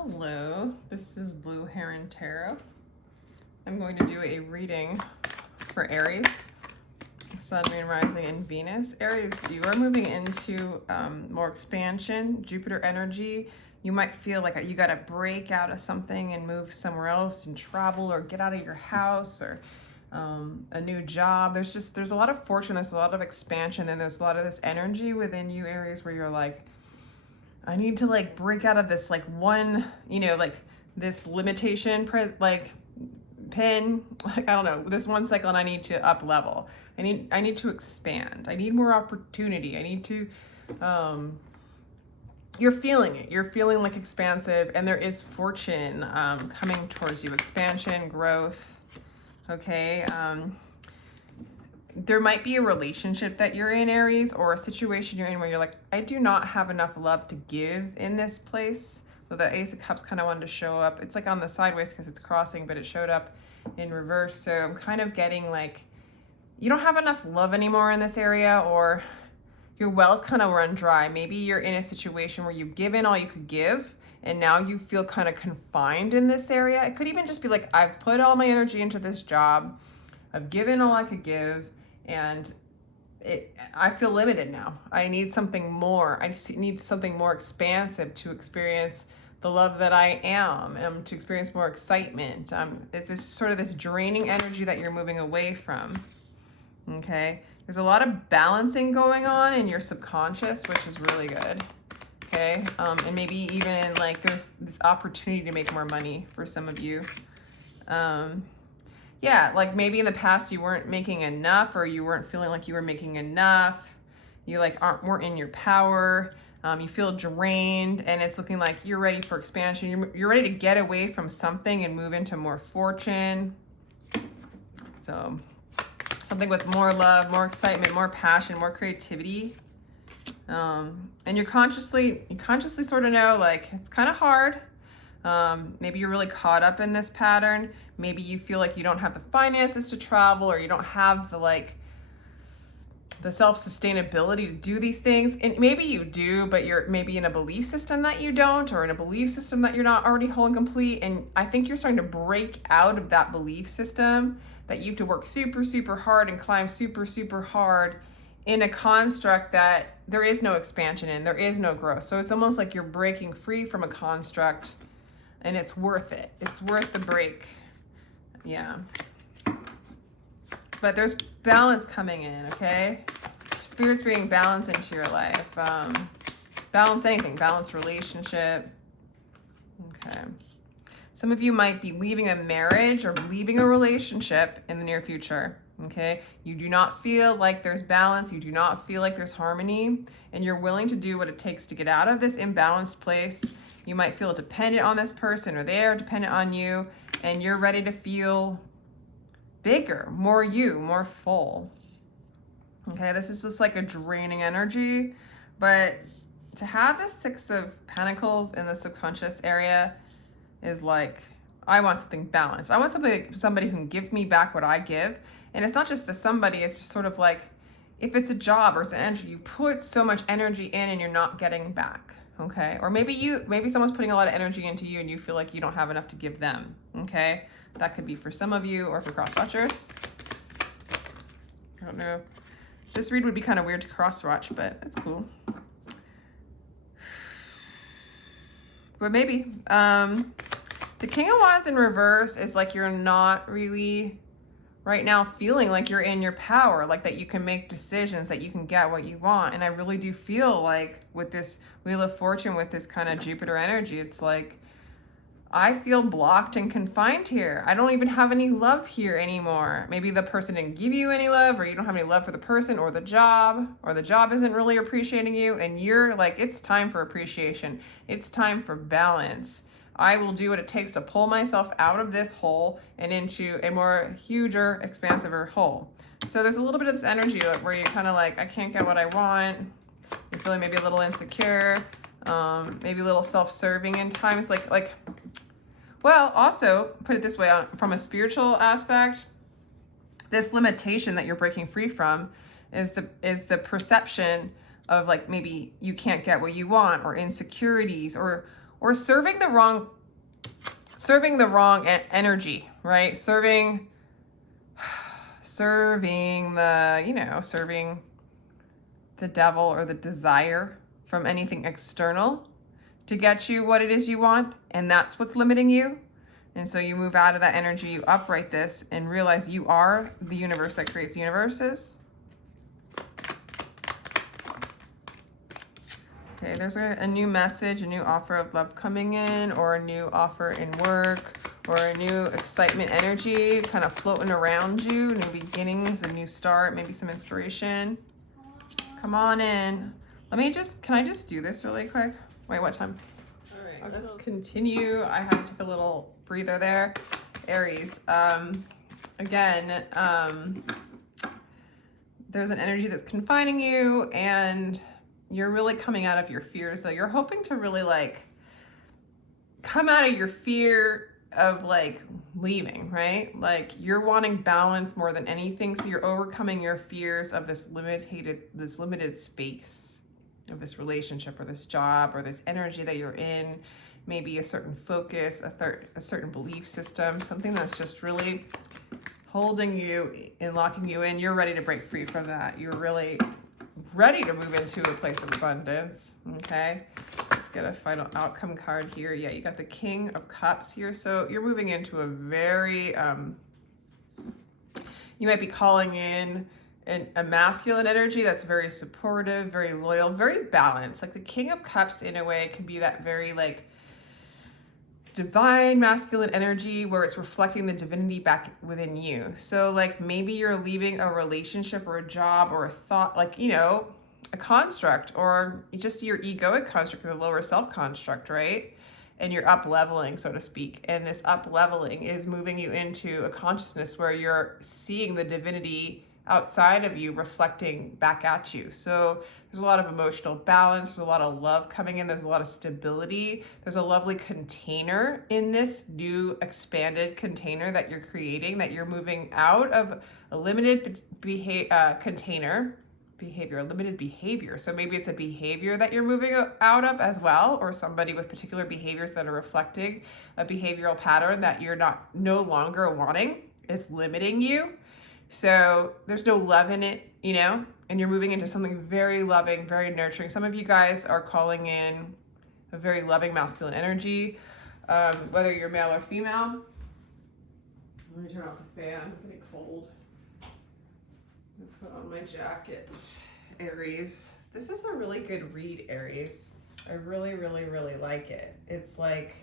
Hello, this is Blue Heron Tarot. I'm going to do a reading for Aries, Sun, Moon, Rising, and Venus. Aries, you are moving into more expansion, Jupiter energy. You might feel like you got to break out of something and move somewhere else and travel or get out of your house or a new job. There's a lot of fortune, there's a lot of expansion, and there's a lot of this energy within you, Aries, where you're like, I need to like break out of this like one, like this limitation, pin, like, I don't know, this one cycle, and I need to up level. I need to expand. I need more opportunity. I need to, you're feeling it. You're feeling like expansive, and there is fortune coming towards you, expansion, growth. Okay. There might be a relationship that you're in, Aries, or a situation you're in where you're like, I do not have enough love to give in this place. So the Ace of Cups kind of wanted to show up. It's like on the sideways because it's crossing, but it showed up in reverse. So I'm kind of getting like, you don't have enough love anymore in this area, or your well's kind of run dry. Maybe you're in a situation where you've given all you could give, and now you feel kind of confined in this area. It could even just be like, I've put all my energy into this job. I've given all I could give. And I feel limited now. I need something more. I need something more expansive to experience the love that I am, to experience more excitement. This sort of this draining energy that you're moving away from. Okay, there's a lot of balancing going on in your subconscious, which is really good. Okay, and maybe even like there's this opportunity to make more money for some of you. Yeah, like maybe in the past you weren't making enough, or you weren't feeling like you were making enough. You like weren't in your power. You feel drained, and it's looking like you're ready for expansion. You're ready to get away from something and move into more fortune. So something with more love, more excitement, more passion, more creativity. And you consciously sort of know like it's kind of hard. Maybe you're really caught up in this pattern. Maybe you feel like you don't have the finances to travel, or you don't have the self-sustainability to do these things. And maybe you do, but you're maybe in a belief system that you don't, or in a belief system that you're not already whole and complete. And I think you're starting to break out of that belief system that you have to work super, super hard and climb super, super hard in a construct that there is no expansion in, there is no growth. So it's almost like you're breaking free from a construct. And it's worth it. It's worth the break. Yeah. But there's balance coming in, okay? Spirit's bringing balance into your life. Balance anything. Balanced relationship. Okay. Some of you might be leaving a marriage or leaving a relationship in the near future, okay? You do not feel like there's balance. You do not feel like there's harmony. And you're willing to do what it takes to get out of this imbalanced place. You might feel dependent on this person, or they are dependent on you, and you're ready to feel bigger, more you, more full. Okay, this is just like a draining energy, but to have the Six of Pentacles in the subconscious area is like, I want something balanced. I want somebody who can give me back what I give. And it's not just the somebody, it's just sort of like, if it's a job or it's an energy, you put so much energy in and you're not getting back. Okay, or maybe someone's putting a lot of energy into you and you feel like you don't have enough to give them. Okay, that could be for some of you, or for cross watchers. I don't know. This read would be kind of weird to cross watch, but it's cool. But maybe the King of Wands in reverse is like you're not really right now feeling like you're in your power, like that you can make decisions, that you can get what you want. And I really do feel like with this Wheel of Fortune, with this kind of Jupiter energy, it's like, I feel blocked and confined here. I don't even have any love here anymore. Maybe the person didn't give you any love, or you don't have any love for the person or the job isn't really appreciating you. And you're like, it's time for appreciation. It's time for balance. I will do what it takes to pull myself out of this hole and into a more huger, expansiver hole. So there's a little bit of this energy where you're kind of like, I can't get what I want. You're feeling maybe a little insecure, maybe a little self-serving in times. Well, also put it this way, from a spiritual aspect, this limitation that you're breaking free from is the perception of like maybe you can't get what you want, or insecurities, or or serving the wrong energy, right? Serving the devil or the desire from anything external to get you what it is you want, and that's what's limiting you. And so you move out of that energy, you upright this and realize you are the universe that creates universes. Okay, there's a new message, a new offer of love coming in, or a new offer in work, or a new excitement energy kind of floating around you, new beginnings, a new start, maybe some inspiration. Come on in. Can I just do this really quick? Wait, what time? All right, let's continue. I had to take a little breather there. Aries, again, there's an energy that's confining you, and you're really coming out of your fears. So you're hoping to really like come out of your fear of like leaving, right? Like you're wanting balance more than anything. So you're overcoming your fears of this limited space of this relationship or this job or this energy that you're in, maybe a certain focus, a certain belief system, something that's just really holding you and locking you in. You're ready to break free from that. You're really ready to move into a place of abundance. Okay, let's get a final outcome card here. Yeah, you got the King of Cups here. So you're moving into a very, you might be calling in a masculine energy that's very supportive, very loyal, very balanced. Like the King of Cups in a way can be that very like divine masculine energy where it's reflecting the divinity back within you. So like maybe you're leaving a relationship or a job or a thought, like, you know, a construct or just your egoic construct or the lower self construct, right? And you're up leveling, so to speak. And this up leveling is moving you into a consciousness where you're seeing the divinity outside of you reflecting back at you. So there's a lot of emotional balance, there's a lot of love coming in, there's a lot of stability, there's a lovely container in this new expanded container that you're creating, that you're moving out of a limited limited behavior. So maybe it's a behavior that you're moving out of as well, or somebody with particular behaviors that are reflecting a behavioral pattern that you're no longer wanting. It's limiting you. So there's no love in it, you know, and you're moving into something very loving, very nurturing. Some of you guys are calling in a very loving masculine energy, whether you're male or female. Let me turn off the fan, I'm getting cold. Put on my jacket. Aries, this is a really good read, Aries. I really, really, really like it. It's like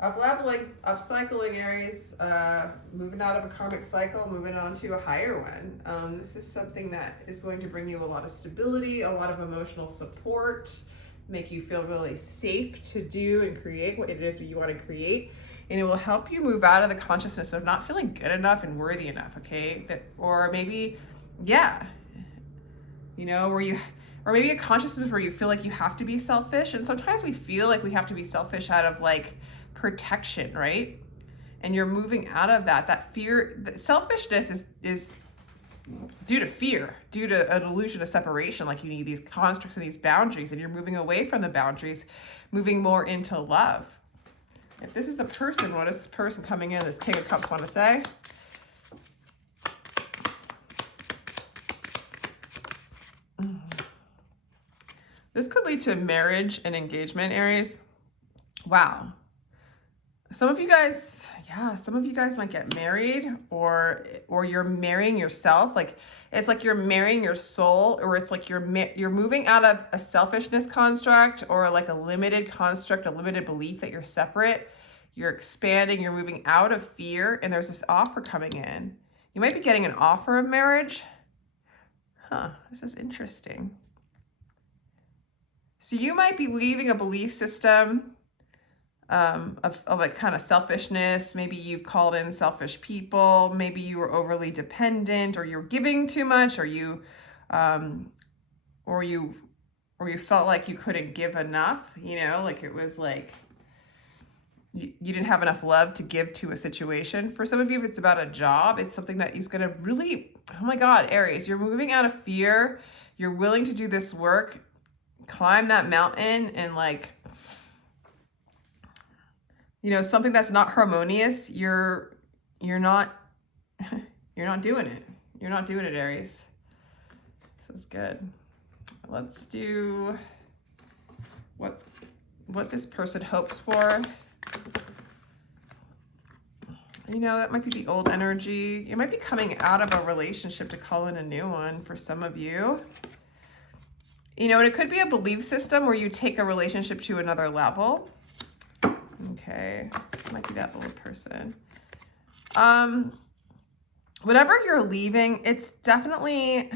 up-leveling, upcycling, Aries, moving out of a karmic cycle, moving on to a higher one. This is something that is going to bring you a lot of stability, a lot of emotional support, make you feel really safe to do and create what it is you want to create. And it will help you move out of the consciousness of not feeling good enough and worthy enough, okay? Or maybe, yeah, you know, or maybe a consciousness where you feel like you have to be selfish. And sometimes we feel like we have to be selfish out of like protection, right? And you're moving out of that fear. Selfishness is due to fear, due to an illusion of separation. Like you need these constructs and these boundaries, and you're moving away from the boundaries, moving more into love. If this is a person, what does this person coming in, this King of Cups, want to say? This could lead to marriage and engagement, Aries. Wow. Some of you guys might get married, or you're marrying yourself. Like it's like you're marrying your soul, or it's like you're moving out of a selfishness construct or like a limited construct, a limited belief that you're separate. You're expanding, you're moving out of fear, and there's this offer coming in. You might be getting an offer of marriage. This is interesting. So you might be leaving a belief system of like kind of selfishness. Maybe you've called in selfish people. Maybe you were overly dependent, or you're giving too much, or you felt like you couldn't give enough. You know, like it was like you didn't have enough love to give to a situation. For some of you, if it's about a job, it's something that is going to really, oh my God, Aries, you're moving out of fear. You're willing to do this work, climb that mountain, and like you know, something that's not harmonious, you're not you're not doing it. You're not doing it, Aries. This is good. Let's do what this person hopes for. You know, that might be the old energy. You might be coming out of a relationship to call in a new one for some of you. You know, and it could be a belief system where you take a relationship to another level. Okay, this might be that old person. Whatever you're leaving, it's definitely,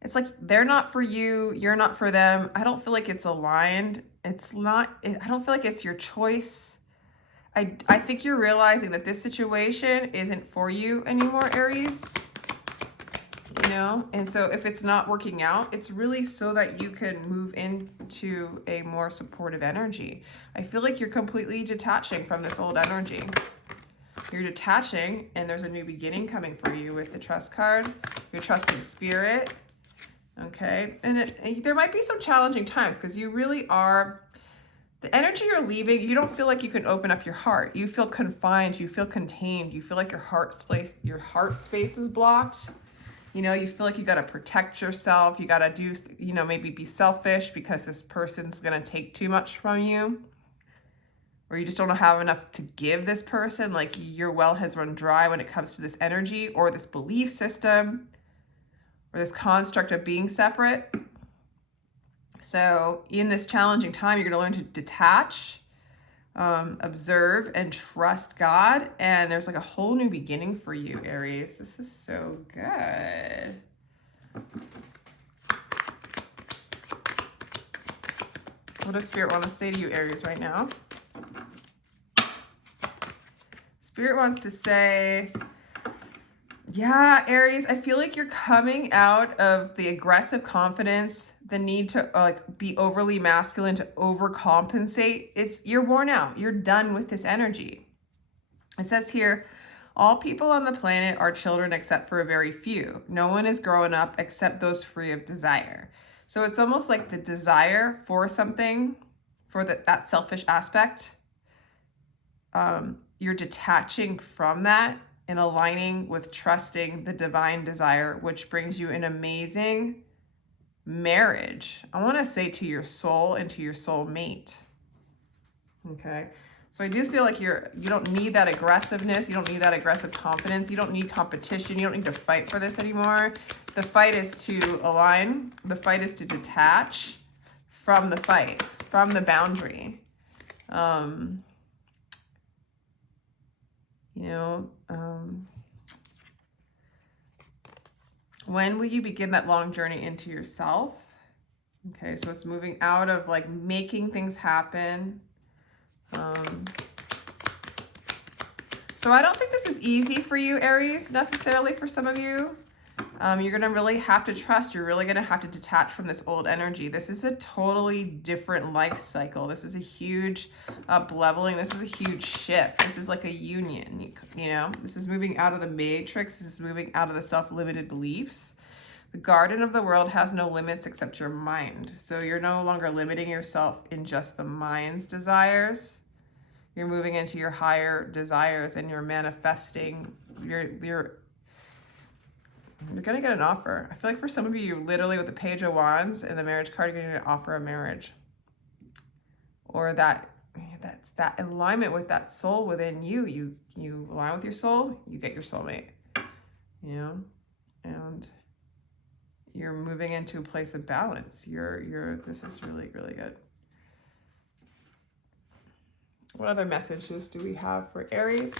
it's like they're not for you, you're not for them. I don't feel like it's aligned. It's not, I don't feel like it's your choice. I think you're realizing that this situation isn't for you anymore, Aries. You know, and so if it's not working out, it's really so that you can move into a more supportive energy. I feel like you're completely detaching from this old energy. You're detaching, and there's a new beginning coming for you with the trust card. You're trusting spirit. Okay, and there might be some challenging times because you really are, the energy you're leaving, you don't feel like you can open up your heart. You feel confined, you feel contained, you feel like your heart space is blocked. You know, you feel like you got to protect yourself. You got to do, you know, maybe be selfish because this person's going to take too much from you. Or you just don't have enough to give this person. Like your well has run dry when it comes to this energy or this belief system or this construct of being separate. So in this challenging time, you're going to learn to detach, observe, and trust God. And there's like a whole new beginning for you, Aries. This is so good. What does Spirit want to say to you, Aries, right now? Spirit wants to say, yeah, Aries, I feel like you're coming out of the aggressive confidence, the need to like be overly masculine, to overcompensate. You're worn out. You're done with this energy. It says here, all people on the planet are children except for a very few. No one is growing up except those free of desire. So it's almost like the desire for something, for that selfish aspect. You're detaching from that and aligning with trusting the divine desire, which brings you an amazing marriage. I want to say to your soul and to your soul mate. Okay. So I do feel like you don't need that aggressiveness. You don't need that aggressive confidence. You don't need competition. You don't need to fight for this anymore. The fight is to align. The fight is to detach from the fight, from the boundary. When will you begin that long journey into yourself? Okay, so it's moving out of like making things happen. So I don't think this is easy for you, Aries, necessarily for some of you. You're going to really have to trust. You're really going to have to detach from this old energy. This is a totally different life cycle. This is a huge up-leveling. This is a huge shift. This is like a union, you know. This is moving out of the matrix. This is moving out of the self-limited beliefs. The garden of the world has no limits except your mind. So you're no longer limiting yourself in just the mind's desires. You're moving into your higher desires and you're manifesting. You're going to get an offer. I feel like for some of you, you're literally with the Page of Wands and the marriage card, you're going to offer a marriage. Or that's that alignment with that soul within you. You align with your soul, you get your soulmate. You know? And you're moving into a place of balance. This is really, really good. What other messages do we have for Aries?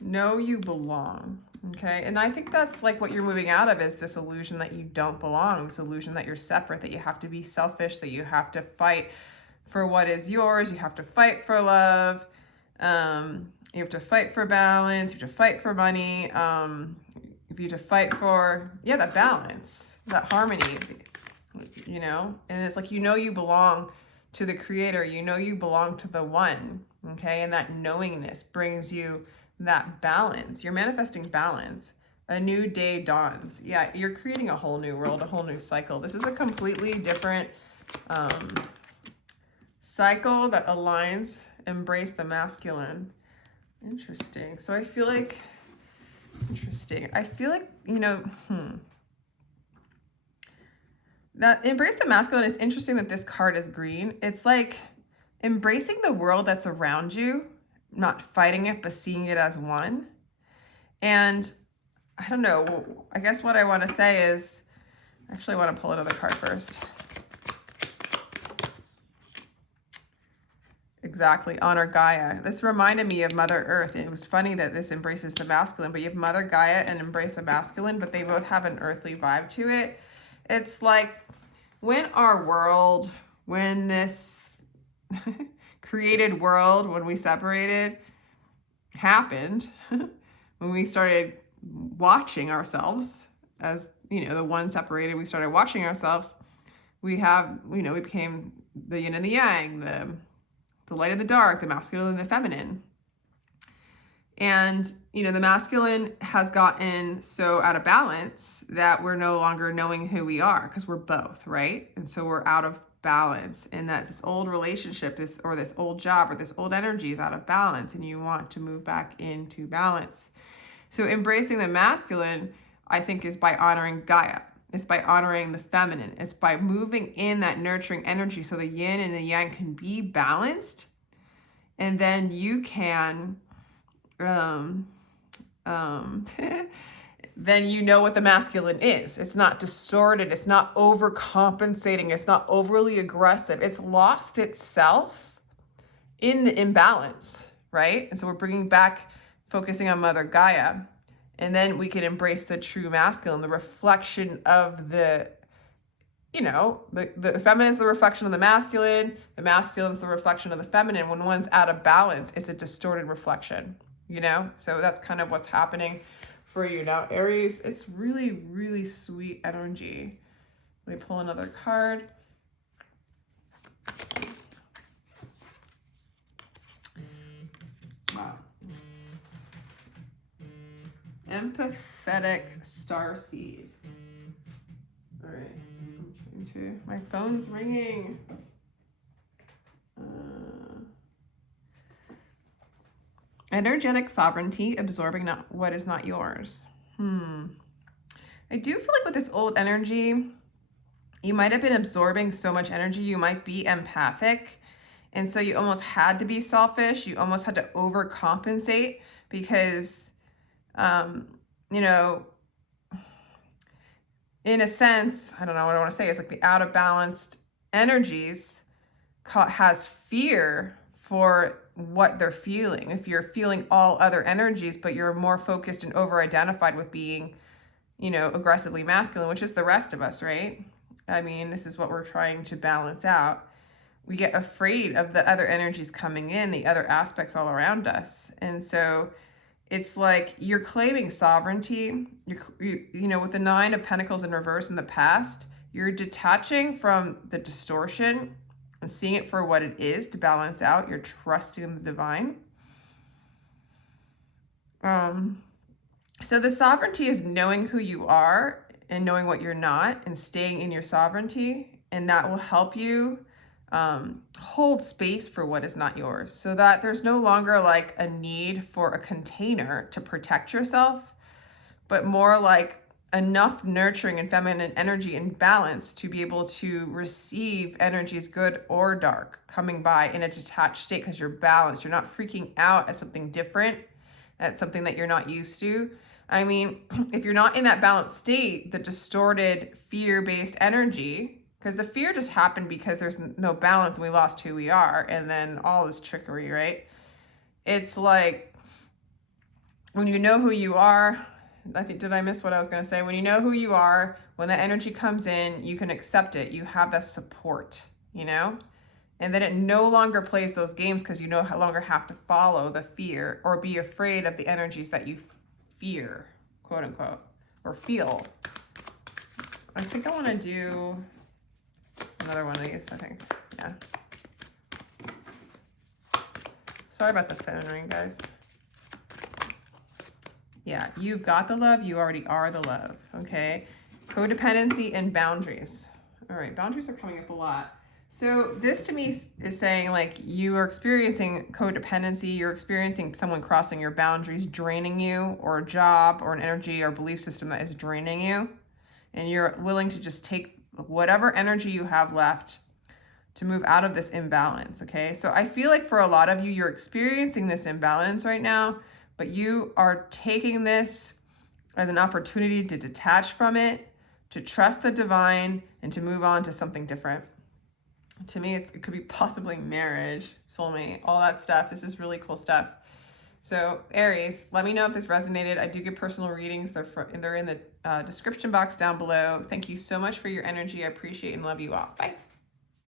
Know you belong, okay? And I think that's like what you're moving out of, is this illusion that you don't belong, this illusion that you're separate, that you have to be selfish, that you have to fight for what is yours, you have to fight for love, you have to fight for balance, you have to fight for money, you have to fight for, that balance, that harmony, you know? And it's like, you belong to the creator, you belong to the one, okay? And that knowingness brings you that balance. You're manifesting balance. A new day dawns. Yeah, you're creating a whole new world, a whole new cycle. This is a completely different cycle that aligns, embrace the masculine. Interesting. So I feel like, you know, that embrace the masculine is interesting that this card is green. It's like embracing the world that's around you, not fighting it, but seeing it as one. And I don't know, I guess what I want to say is, actually I want to pull another card first. Exactly, honor Gaia. This reminded me of Mother Earth. It was funny that this embraces the masculine, but you have Mother Gaia and embrace the masculine, but they both have an earthly vibe to it. It's like when our world, when this created world, when we separated, happened, when we started watching ourselves as, you know, the one separated, we started watching ourselves. We have, you know, we became the yin and the yang, the light and the dark, the masculine and the feminine. And, you know, the masculine has gotten so out of balance that we're no longer knowing who we are because we're both, right? And so we're out of balance, and that this old relationship, this old job or this old energy is out of balance, and you want to move back into balance. So embracing the masculine, I think, is by honoring Gaia. It's by honoring the feminine. It's by moving in that nurturing energy so the yin and the yang can be balanced. And then you can, then you know what the masculine is. It's not distorted. It's not overcompensating. It's not overly aggressive. It's lost itself in the imbalance, right? And so we're bringing back, focusing on Mother Gaia. And then we can embrace the true masculine, the reflection of the, you know, the feminine's the reflection of the masculine's the reflection of the feminine. When one's out of balance, it's a distorted reflection, you know? So that's kind of what's happening for you now, Aries. It's really, really sweet energy. Let me pull another card. Wow. Empathetic Starseed. All right. My phone's ringing. Energetic sovereignty, absorbing what is not yours. I do feel like with this old energy, you might have been absorbing so much energy, you might be empathic. And so you almost had to be selfish. You almost had to overcompensate because, you know, in a sense, I don't know what I want to say. It's like the out of balanced energies has fear for what they're feeling. If you're feeling all other energies, but you're more focused and over-identified with being, you know, aggressively masculine, which is the rest of us, right? I mean, this is what we're trying to balance out. We get afraid of the other energies coming in, the other aspects all around us. And so it's like you're claiming sovereignty. You know, with the 9 of Pentacles in reverse in the past, you're detaching from the distortion and seeing it for what it is to balance out. You're trusting in the divine. So the sovereignty is knowing who you are and knowing what you're not and staying in your sovereignty. And that will help you hold space for what is not yours, so that there's no longer like a need for a container to protect yourself, but more like enough nurturing and feminine energy and balance to be able to receive energies, good or dark, coming by in a detached state because you're balanced. You're not freaking out at something different, at something that you're not used to. I mean, if you're not in that balanced state, the distorted fear-based energy, because the fear just happened because there's no balance and we lost who we are, and then all this trickery, right? It's like when you know who you are, I think, did I miss what I was going to say? When you know who you are, when that energy comes in, you can accept it. You have that support, you know? And then it no longer plays those games because you no longer have to follow the fear or be afraid of the energies that you fear, quote unquote, or feel. I think I want to do another one of these, I think. Yeah. Sorry about the phone ring, guys. Yeah, you've got the love. You already are the love, okay? Codependency and boundaries. All right, boundaries are coming up a lot. So this to me is saying like you are experiencing codependency, you're experiencing someone crossing your boundaries, draining you, or a job or an energy or belief system that is draining you. And you're willing to just take whatever energy you have left to move out of this imbalance, okay? So I feel like for a lot of you, you're experiencing this imbalance right now, but you are taking this as an opportunity to detach from it, to trust the divine, and to move on to something different. To me, it could be possibly marriage, soulmate, all that stuff. This is really cool stuff. So Aries, let me know if this resonated. I do give personal readings. They're in the description box down below. Thank you so much for your energy. I appreciate and love you all. Bye.